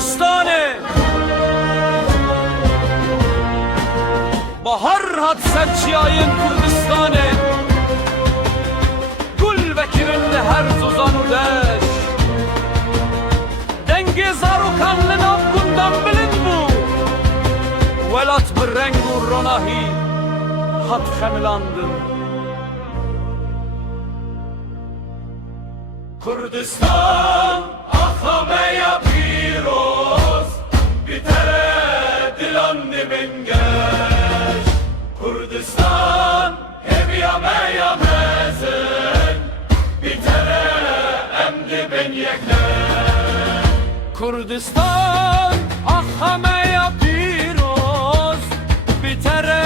Kurdistan'e bahar hat serçiyayın Kurdistan'e gül vekirinle her zuzanu deş dengi zarukanlı nabgundan bilin bu velat bir rengu ronahi hat xemilandın. Kurdistan ahameya piroz bitere dilan dibin geç. Kurdistan heviyameya mezin bitere em dibin yekler. Kurdistan ahameya piroz bitere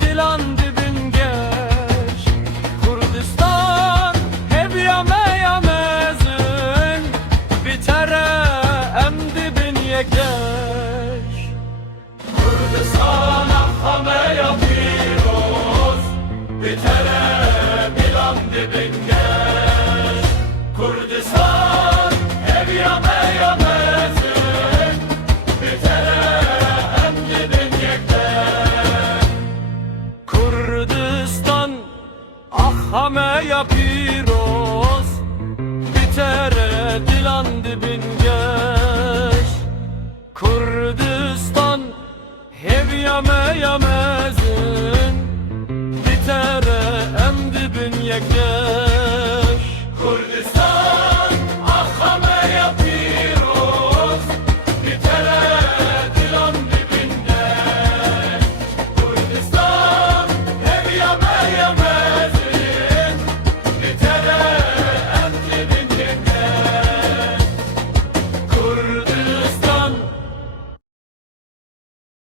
dilan dibin geç. Kurdistan heviyameya mezin bitere em dibin yekler. Kurdistan ahameya piroz bitere dilan dibin geç. Kurdistan heviyameya mezin bitere em dibin yekler. Kurdistan ahameya piroz bitere dilan dibin geç. Kurdistan heviyameya mezin bitere em dibin yekler.